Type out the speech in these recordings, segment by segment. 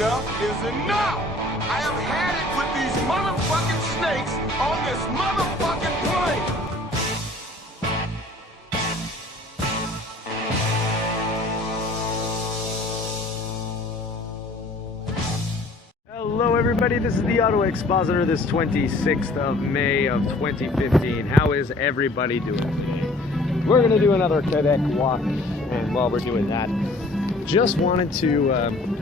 Enough is enough! I have had it with these motherfucking snakes on this motherfucking plane! Hello everybody, this is the Auto Expositor this 26th of May of 2015. How is everybody doing today? We're going to do another Quebec walk, and while we're doing that, just wanted to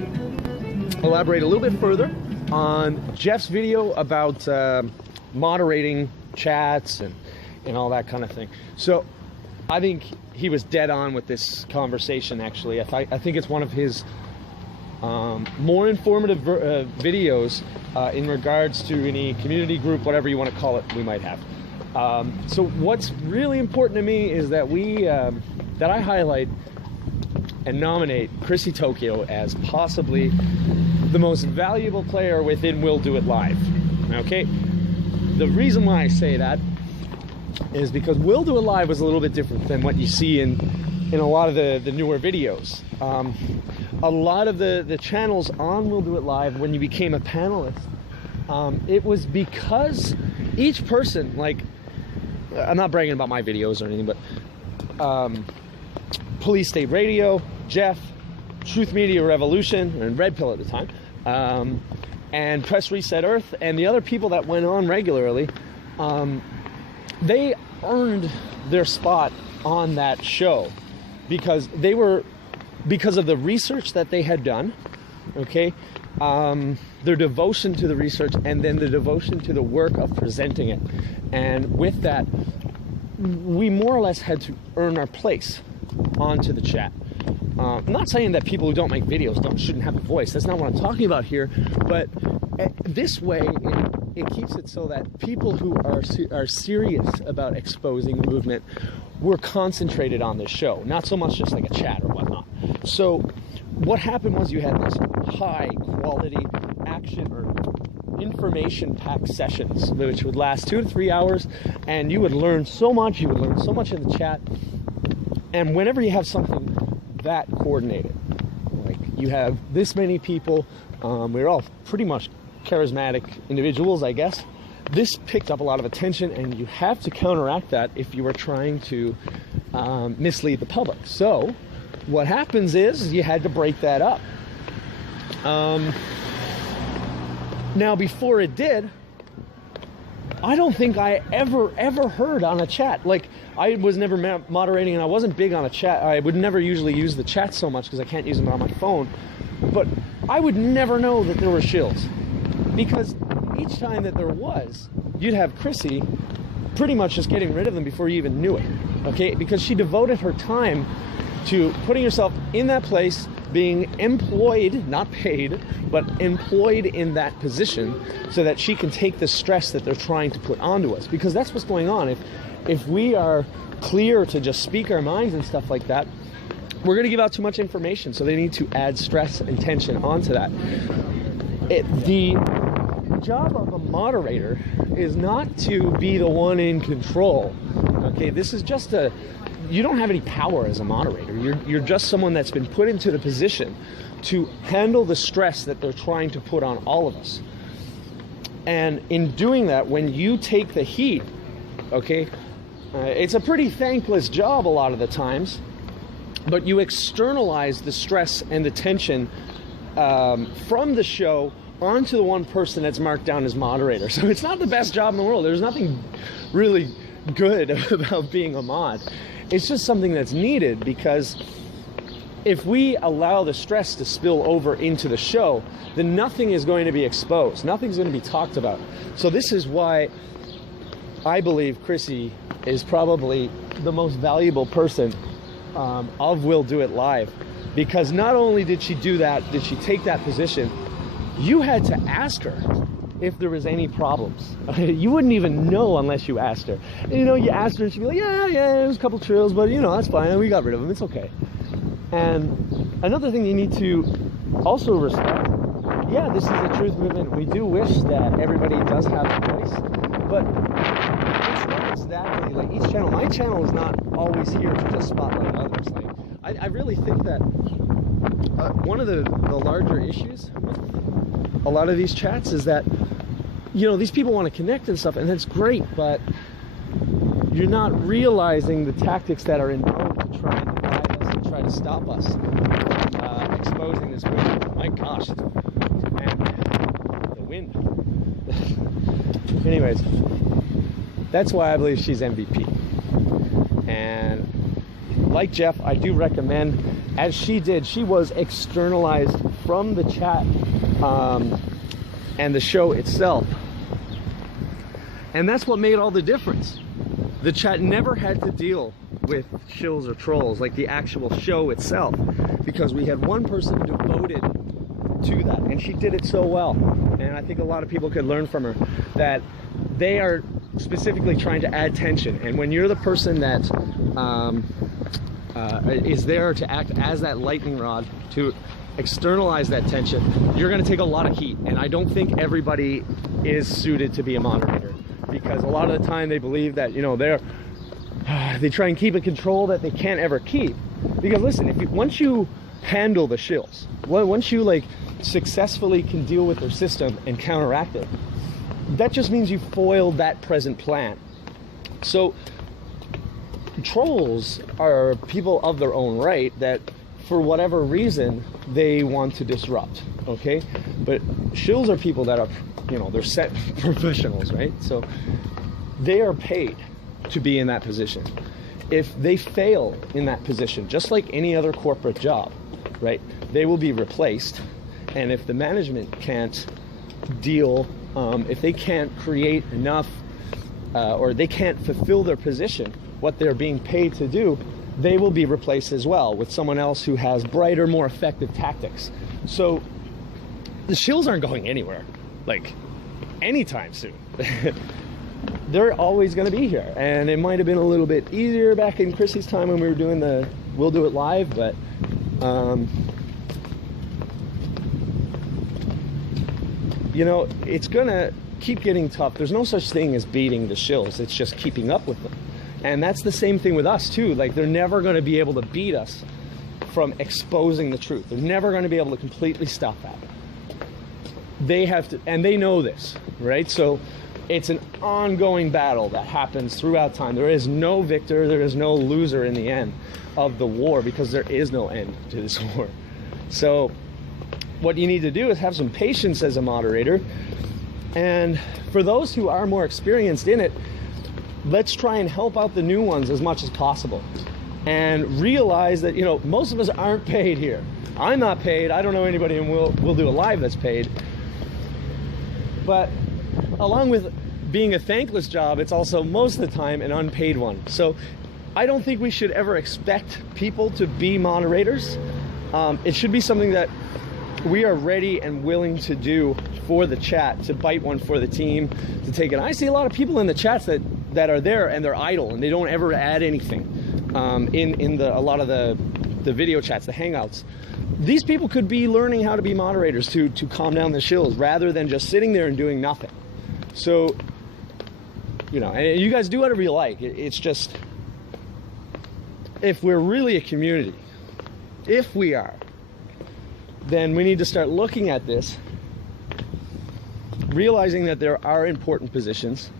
elaborate a little bit further on Jeff's video about moderating chats and all that kind of thing. So I think he was dead on with this conversation actually. I think it's one of his more informative videos in regards to any community group, whatever you want to call it, we might have. So what's really important to me is that that I highlight and nominate Krissy Tokyo as possibly the most valuable player within We'll Do It Live. Okay? The reason why I say that is because We'll Do It Live was a little bit different than what you see in a lot of the newer videos. A lot of the channels on We'll Do It Live, when you became a panelist, it was because each person, like, I'm not bragging about my videos or anything, but Police State Radio, Jeff, Truth Media Revolution, and Red Pill at the time, and Press Reset Earth, and the other people that went on regularly, they earned their spot on that show because of the research that they had done, okay, their devotion to the research, and then the devotion to the work of presenting it. And with that, we more or less had to earn our place onto the chat. I'm not saying that people who don't make videos shouldn't have a voice. That's not what I'm talking about here. But this way, it keeps it so that people who are serious about exposing the movement were concentrated on this show, not so much just like a chat or whatnot. So what happened was you had this high quality action or information packed sessions which would last 2 to 3 hours, and you would learn so much. You would learn so much in the chat. And whenever you have something that coordinated, like you have this many people, we're all pretty much charismatic individuals, I guess. This picked up a lot of attention, and you have to counteract that if you were trying to mislead the public. So what happens is you had to break that up. Now, before it did, I don't think I ever heard on a chat. Like, I was never moderating, and I wasn't big on a chat. I would never usually use the chat so much because I can't use them on my phone. But I would never know that there were shills, because each time that there was, you'd have Krissy pretty much just getting rid of them before you even knew it. Okay, because she devoted her time to putting herself in that place, being employed, not paid, but employed in that position so that she can take the stress that they're trying to put onto us. Because that's what's going on. If we are clear to just speak our minds and stuff like that, we're going to give out too much information. So they need to add stress and tension onto that. The job of a moderator is not to be the one in control. Okay, this is just you don't have any power as a moderator. You're just someone that's been put into the position to handle the stress that they're trying to put on all of us. And in doing that, when you take the heat, okay, it's a pretty thankless job a lot of the times, but you externalize the stress and the tension from the show onto the one person that's marked down as moderator. So it's not the best job in the world. There's nothing really good about being a mod. It's just something that's needed, because if we allow the stress to spill over into the show, then nothing is going to be exposed. Nothing's going to be talked about. So this is why I believe Krissy is probably the most valuable person of We'll Do It Live, because not only did she do that, did she take that position, you had to ask her if there was any problems. You wouldn't even know unless you asked her. And, you know, you asked her and she'd be like, yeah, there's a couple trills, but you know, that's fine. We got rid of them. It's okay. And another thing you need to also respect, yeah, this is the truth movement. We do wish that everybody does have a voice, but it's not exactly like each channel. My channel is not always here to just spotlight others. Like, I really think that one of the larger issues with a lot of these chats is that, you know, these people want to connect and stuff, and that's great, but you're not realizing the tactics that are in vogue to try and divide us and try to stop us from exposing this wind. My gosh, man, the wind. Anyways, that's why I believe she's MVP. And like Jeff, I do recommend, as she did, she was externalized from the chat and the show itself. And that's what made all the difference. The chat never had to deal with shills or trolls, like the actual show itself, because we had one person devoted to that, and she did it so well. And I think a lot of people could learn from her that they are specifically trying to add tension. And when you're the person that is there to act as that lightning rod to externalize that tension, you're going to take a lot of heat. And I don't think everybody is suited to be a moderator, because a lot of the time they believe that, you know, they try and keep a control that they can't ever keep. Because listen, once you handle the shills, once you like successfully can deal with their system and counteract it, that just means you foiled that present plan. So trolls are people of their own right that for whatever reason they want to disrupt, okay? But shills are people that are, you know, they're set professionals, right? So they are paid to be in that position. If they fail in that position, just like any other corporate job, right, they will be replaced. And if the management can't deal, if they can't create enough, or they can't fulfill their position, what they're being paid to do, they will be replaced as well with someone else who has brighter, more effective tactics. So the shills aren't going anywhere, like anytime soon. They're always going to be here. And it might have been a little bit easier back in Krissy's time when we were doing the We'll Do It Live, but you know, it's gonna keep getting tough. There's no such thing as beating the shills, it's just keeping up with them. And that's the same thing with us too. Like, they're never going to be able to beat us from exposing the truth. They're never going to be able to completely stop that. They have to, and they know this, right? So it's an ongoing battle that happens throughout time. There is no victor, there is no loser in the end of the war, because there is no end to this war. So what you need to do is have some patience as a moderator. And for those who are more experienced in it, let's try and help out the new ones as much as possible. And realize that, you know, most of us aren't paid here. I'm not paid. I don't know anybody in We'll Do It Live that's paid. But along with being a thankless job, it's also most of the time an unpaid one. So I don't think we should ever expect people to be moderators. It should be something that we are ready and willing to do for the chat, to bite one for the team, to take it. I see a lot of people in the chats that are there and they're idle and they don't ever add anything in a lot of the video chats, the hangouts. These people could be learning how to be moderators to calm down the shills rather than just sitting there and doing nothing. So, you know, and you guys do whatever you like. It's just, if we're really a community, if we are, then we need to start looking at this, realizing that there are important positions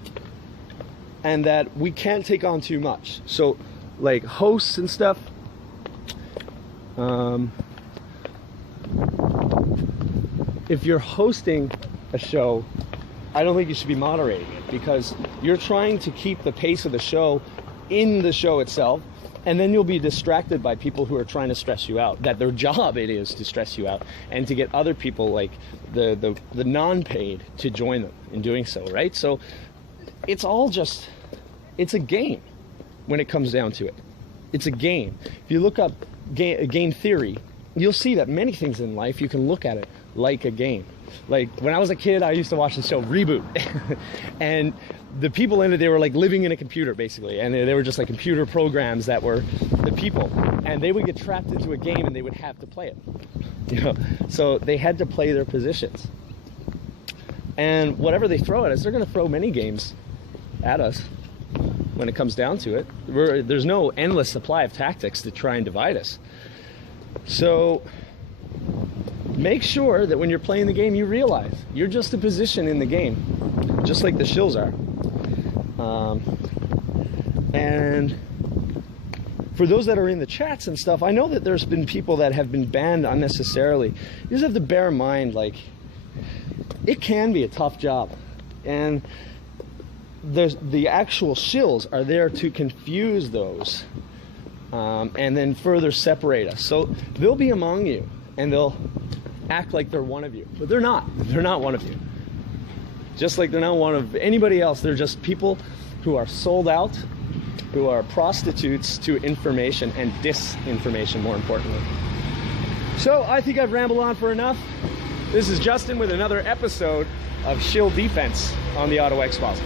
and that we can't take on too much. So like hosts and stuff, if you're hosting a show, I don't think you should be moderating it, because you're trying to keep the pace of the show in the show itself, and then you'll be distracted by people who are trying to stress you out, that their job it is to stress you out, and to get other people like the non-paid to join them in doing so, right? So it's all just, it's a game when it comes down to it. It's a game. If you look up game theory, you'll see that many things in life, you can look at it like a game. Like when I was a kid, I used to watch the show Reboot. And the people in it, they were like living in a computer basically. And they were just like computer programs that were the people. And they would get trapped into a game and they would have to play it. You know, so they had to play their positions. And whatever they throw at us, they're going to throw many games at us when it comes down to it. There's no endless supply of tactics to try and divide us. So make sure that when you're playing the game, you realize you're just a position in the game, just like the shills are. And for those that are in the chats and stuff, I know that there's been people that have been banned unnecessarily. You just have to bear in mind, like, it can be a tough job. And the actual shills are there to confuse those and then further separate us. So they'll be among you and they'll act like they're one of you, but they're not. They're not one of you. Just like they're not one of anybody else. They're just people who are sold out, who are prostitutes to information and disinformation, more importantly. So I think I've rambled on for enough. This is Justin with another episode of Shill Defense on the Auto X Files.